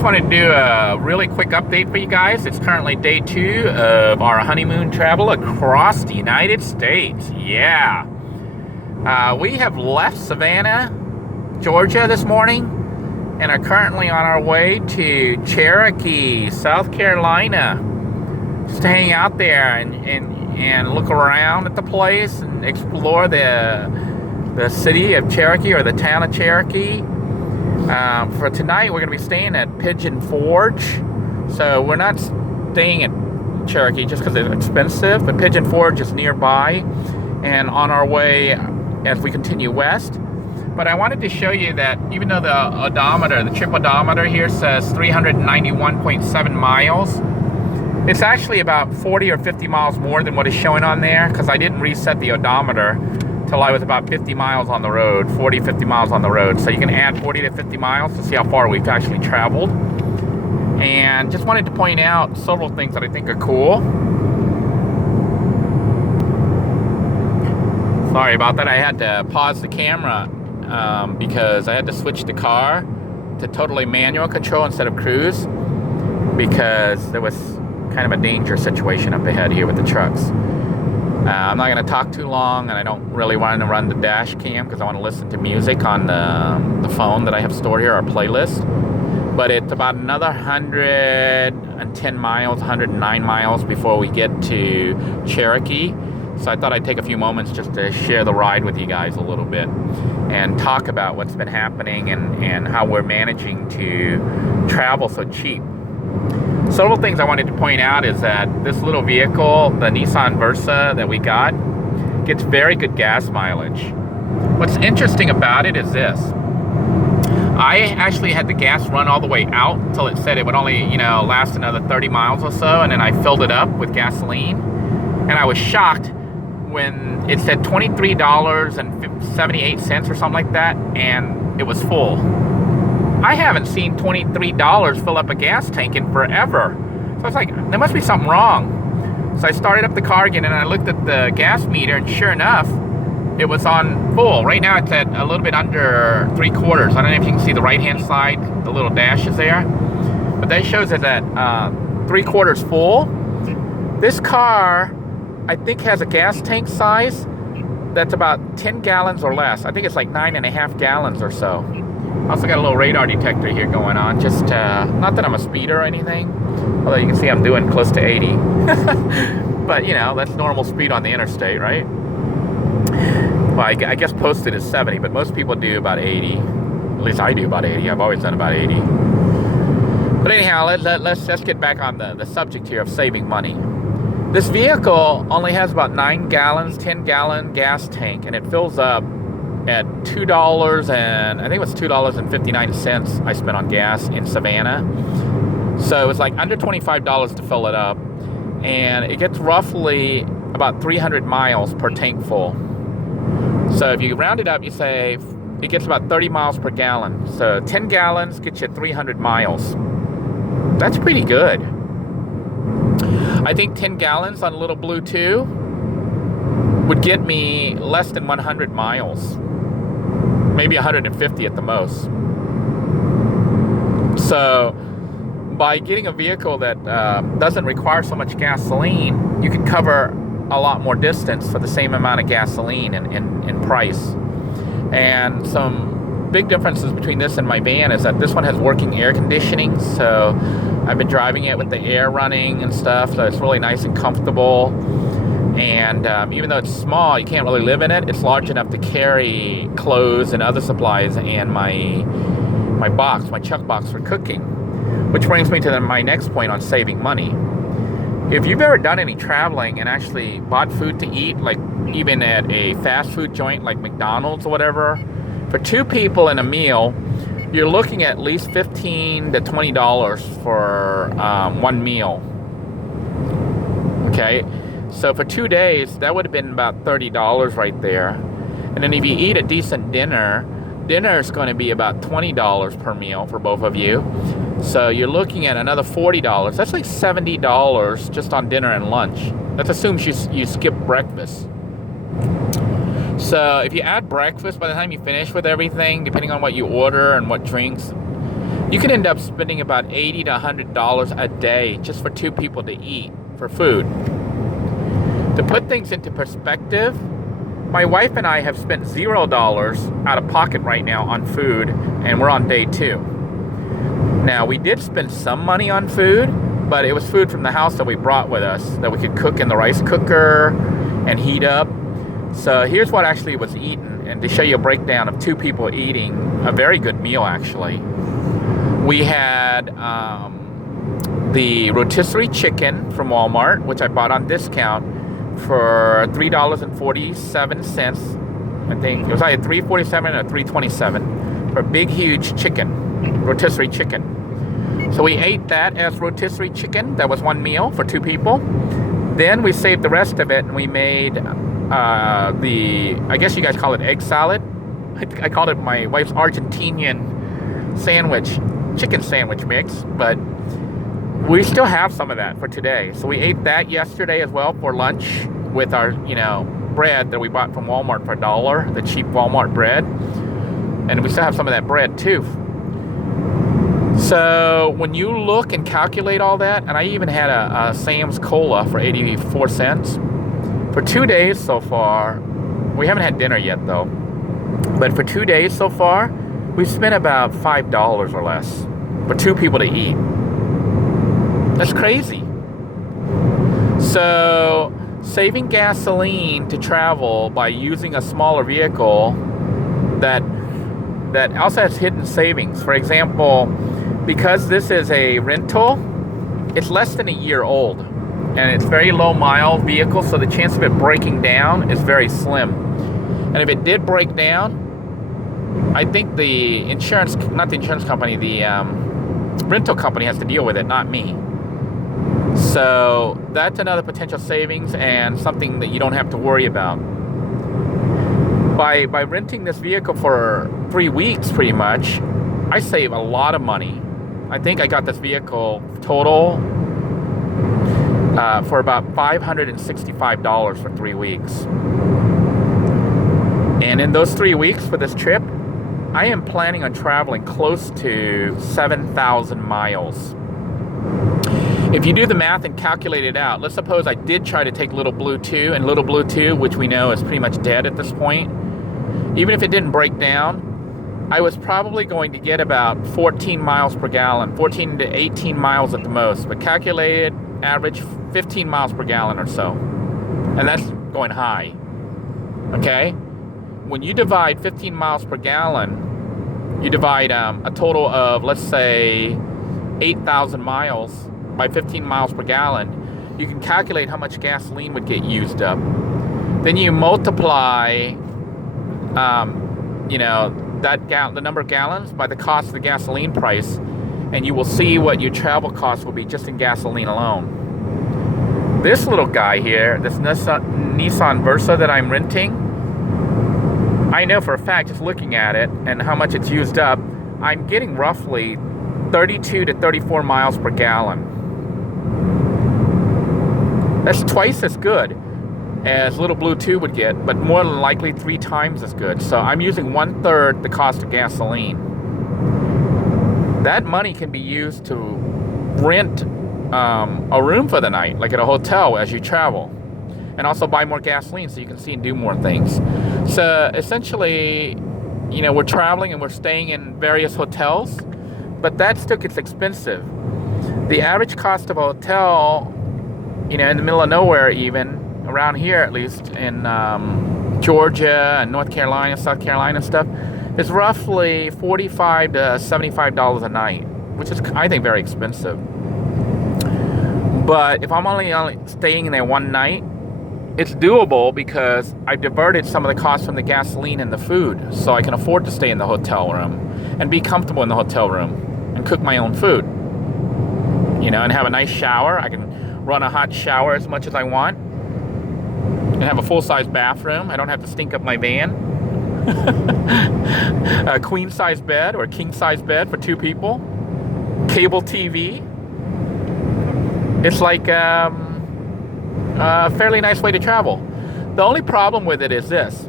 just wanted to do a really quick update for you guys. It's currently day 2 of our honeymoon travel across the United States. Yeah. We have left Savannah, Georgia this morning and are currently on our way to Cherokee, South Carolina. Just to hang out there and look around at the place and explore the city of Cherokee, or the town of Cherokee. For tonight, we're going to be staying at Pigeon Forge. So we're not staying at Cherokee just because it's expensive, but Pigeon Forge is nearby and on our way as we continue west. But I wanted to show you that even though the odometer, the trip odometer here says 391.7 miles, it's actually about 40 or 50 miles more than what is showing on there, because I didn't reset the odometer till I was about 50 miles on the road, 40, 50 miles on the road. So you can add 40 to 50 miles to see how far we've actually traveled. And just wanted to point out several things that I think are cool. Sorry about that. I had to pause the camera because I had to switch the car to totally manual control instead of cruise, because there was kind of a danger situation up ahead here with the trucks. I'm not going to talk too long, and I don't really want to run the dash cam because I want to listen to music on the phone that I have stored here, our playlist. But it's about another 110 miles, 109 miles before we get to Cherokee. So I thought I'd take a few moments just to share the ride with you guys a little bit and talk about what's been happening and how we're managing to travel so cheap. Several things I wanted to point out is that this little vehicle, the Nissan Versa that we got, gets very good gas mileage. What's interesting about it is this. I actually had the gas run all the way out until it said it would only, last another 30 miles or so, and then I filled it up with gasoline. And I was shocked when it said $23.78 or something like that, and it was full. I haven't seen $23 fill up a gas tank in forever. So I was like, there must be something wrong. So I started up the car again and I looked at the gas meter, and sure enough, it was on full. Right now it's at a little bit under 3/4. I don't know if you can see the right hand side, the little dash is there. But that shows it at 3/4 full. This car, I think, has a gas tank size that's about 10 gallons or less. I think it's like 9.5 gallons or so. I also got a little radar detector here going on. Just, not that I'm a speeder or anything, although you can see I'm doing close to 80. But, that's normal speed on the interstate, right? Well, I guess posted is 70, but most people do about 80. At least I do about 80. I've always done about 80. But anyhow, let's get back on the subject here of saving money. This vehicle only has about 9 gallons, 10-gallon gas tank, and it fills up at $2, and I think it was $2.59 I spent on gas in Savannah. So it was like under $25 to fill it up, and it gets roughly about 300 miles per tank full. So if you round it up, you say it gets about 30 miles per gallon. So 10 gallons gets you 300 miles. That's pretty good. I think 10 gallons on a little Blue 2 would get me less than 100 miles. Maybe 150 at the most. So by getting a vehicle that doesn't require so much gasoline, you can cover a lot more distance for the same amount of gasoline in price. And some big differences between this and my van is that this one has working air conditioning. So I've been driving it with the air running and stuff, so it's really nice and comfortable. And even though it's small, you can't really live in it. It's large enough to carry clothes and other supplies and my chuck box for cooking. Which brings me to my next point on saving money. If you've ever done any traveling and actually bought food to eat, like even at a fast food joint like McDonald's or whatever, for 2 people in a meal, you're looking at least $15 to $20 for one meal. Okay? So for 2 days, that would have been about $30 right there. And then if you eat a decent dinner is going to be about $20 per meal for both of you. So you're looking at another $40. That's like $70 just on dinner and lunch. That assumes you skip breakfast. So if you add breakfast, by the time you finish with everything, depending on what you order and what drinks, you can end up spending about $80 to $100 a day just for 2 people to eat for food. To put things into perspective, my wife and I have spent $0 out of pocket right now on food, and we're on day 2. Now, we did spend some money on food, but it was food from the house that we brought with us that we could cook in the rice cooker and heat up. So here's what actually was eaten, and to show you a breakdown of 2 people eating a very good meal actually. We had the rotisserie chicken from Walmart, which I bought on discount for $3.47. I think it was either $3.47 or $3.27 for a big, huge chicken, rotisserie chicken. So we ate that as rotisserie chicken. That was one meal for 2 people. Then we saved the rest of it, and we made I guess you guys call it egg salad. I called it my wife's Argentinian sandwich, chicken sandwich mix, but we still have some of that for today. So we ate that yesterday as well for lunch with our, bread that we bought from Walmart for $1, the cheap Walmart bread. And we still have some of that bread too. So when you look and calculate all that, and I even had a Sam's Cola for 84 cents. For 2 days so far, we haven't had dinner yet though, but for 2 days so far, we've spent about $5 or less for 2 people to eat. That's crazy. So saving gasoline to travel by using a smaller vehicle that also has hidden savings. For example, because this is a rental, it's less than a year old, and it's very low mile vehicle, so the chance of it breaking down is very slim. And if it did break down, I think the rental company has to deal with it, not me. So that's another potential savings and something that you don't have to worry about. By renting this vehicle for 3 weeks, pretty much, I save a lot of money. I think I got this vehicle total for about $565 for 3 weeks. And in those 3 weeks for this trip, I am planning on traveling close to 7,000 miles. If you do the math and calculate it out, let's suppose I did try to take Little Blue 2, and Little Blue 2, which we know is pretty much dead at this point, even if it didn't break down, I was probably going to get about 14 miles per gallon, 14 to 18 miles at the most, but calculated average 15 miles per gallon or so. And that's going high. Okay? When you divide 15 miles per gallon, you divide a total of, let's say, 8,000 miles by 15 miles per gallon, you can calculate how much gasoline would get used up. Then you multiply, the number of gallons by the cost of the gasoline price, and you will see what your travel costs will be just in gasoline alone. This little guy here, this Nissan Versa that I'm renting, I know for a fact, just looking at it and how much it's used up, I'm getting roughly 32 to 34 miles per gallon. That's twice as good as Little Blue 2 would get, but more than likely 3 times as good. So I'm using 1/3 the cost of gasoline. That money can be used to rent a room for the night, like at a hotel as you travel, and also buy more gasoline so you can see and do more things. So essentially, we're traveling and we're staying in various hotels, but that still gets expensive. The average cost of a hotel, in the middle of nowhere, even around here at least, in Georgia and North Carolina, South Carolina and stuff, is roughly $45 to $75 a night, which is, I think, very expensive. But if I'm only staying in there one night, it's doable because I've diverted some of the costs from the gasoline and the food, so I can afford to stay in the hotel room and be comfortable in the hotel room and cook my own food, and have a nice shower. I can run a hot shower as much as I want and have a full-size bathroom. I don't have to stink up my van. A queen-size bed or a king-size bed for 2 people. Cable TV. It's like a fairly nice way to travel. The only problem with it is this.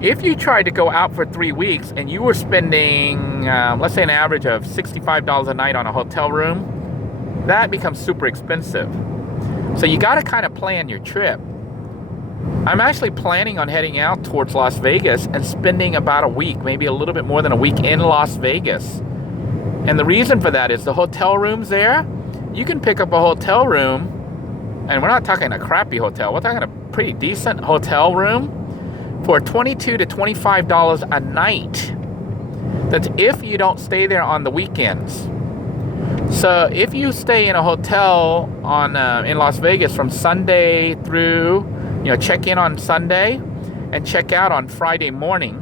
If you tried to go out for 3 weeks and you were spending, let's say an average of $65 a night on a hotel room, that becomes super expensive. So you got to kind of plan your trip. I'm actually planning on heading out towards Las Vegas and spending about a week, maybe a little bit more than a week in Las Vegas. And the reason for that is the hotel rooms there, you can pick up a hotel room, and we're not talking a crappy hotel, we're talking a pretty decent hotel room for $22 to $25 a night. That's if you don't stay there on the weekends. So if you stay in a hotel in Las Vegas from Sunday through, check in on Sunday and check out on Friday morning,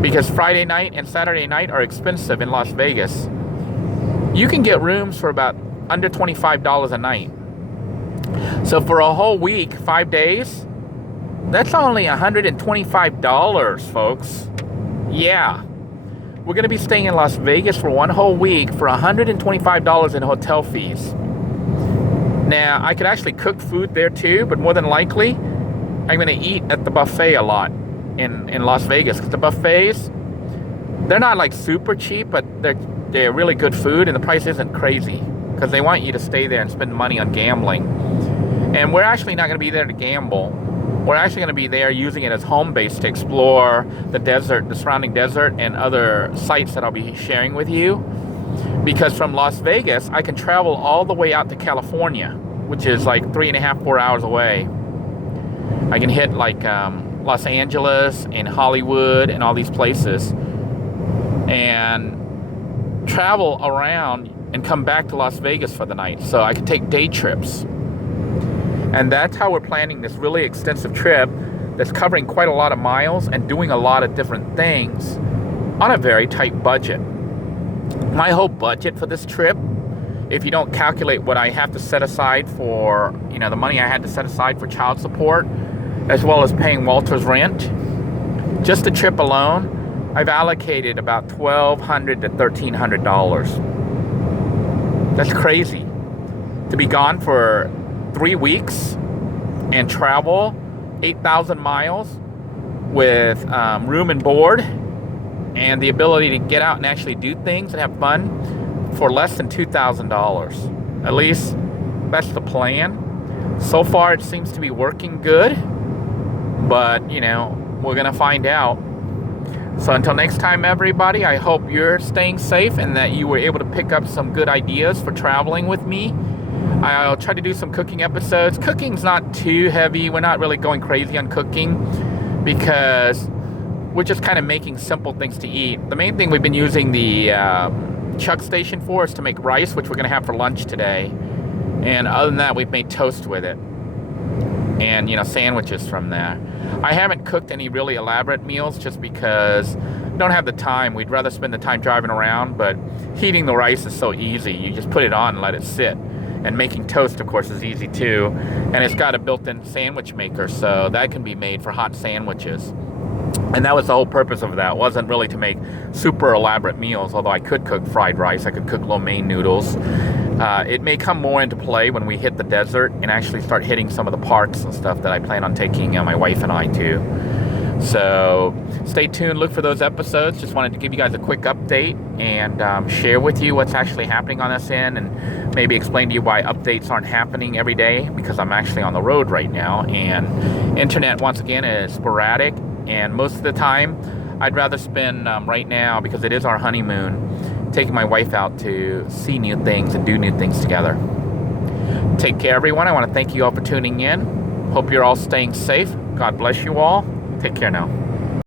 because Friday night and Saturday night are expensive in Las Vegas, you can get rooms for about under $25 a night. So for a whole week, 5 days, that's only $125, folks. Yeah. We're going to be staying in Las Vegas for one whole week for $125 in hotel fees. Now, I could actually cook food there too, but more than likely, I'm going to eat at the buffet a lot in Las Vegas. Because the buffets, they're not like super cheap, but they're really good food, and the price isn't crazy. Because they want you to stay there and spend money on gambling. And we're actually not going to be there to gamble. We're actually going to be there using it as home base to explore the desert, the surrounding desert, and other sites that I'll be sharing with you. Because from Las Vegas, I can travel all the way out to California, which is like 3.5, 4 hours away. I can hit like Los Angeles and Hollywood and all these places, and travel around and come back to Las Vegas for the night. So I can take day trips. And that's how we're planning this really extensive trip that's covering quite a lot of miles and doing a lot of different things on a very tight budget. My whole budget for this trip, if you don't calculate what I have to set aside for, the money I had to set aside for child support, as well as paying Walter's rent, just the trip alone, I've allocated about $1,200 to $1,300. That's crazy. To be gone for 3 weeks and travel 8,000 miles with room and board and the ability to get out and actually do things and have fun for less than $2,000. At least that's the plan. So far it seems to be working good, but we're gonna find out. So until next time, everybody, I hope you're staying safe and that you were able to pick up some good ideas for traveling with me. I'll try to do some cooking episodes. Cooking's not too heavy. We're not really going crazy on cooking because we're just kind of making simple things to eat. The main thing we've been using the chuck station for is to make rice, which we're going to have for lunch today. And other than that, we've made toast with it. And, sandwiches from there. I haven't cooked any really elaborate meals just because I don't have the time. We'd rather spend the time driving around, but heating the rice is so easy. You just put it on and let it sit. And making toast, of course, is easy too. And it's got a built-in sandwich maker, so that can be made for hot sandwiches. And that was the whole purpose of that. It wasn't really to make super elaborate meals, although I could cook fried rice. I could cook lo mein noodles. It may come more into play when we hit the desert and actually start hitting some of the parks and stuff that I plan on taking my wife and I to. So stay tuned, look for those episodes. Just wanted to give you guys a quick update and share with you what's actually happening on this end, and maybe explain to you why updates aren't happening every day, because I'm actually on the road right now and internet once again is sporadic, and most of the time I'd rather spend right now, because it is our honeymoon, taking my wife out to see new things and do new things together. Take care, everyone. I want to thank you all for tuning in. Hope you're all staying safe. God bless you all. Take care now.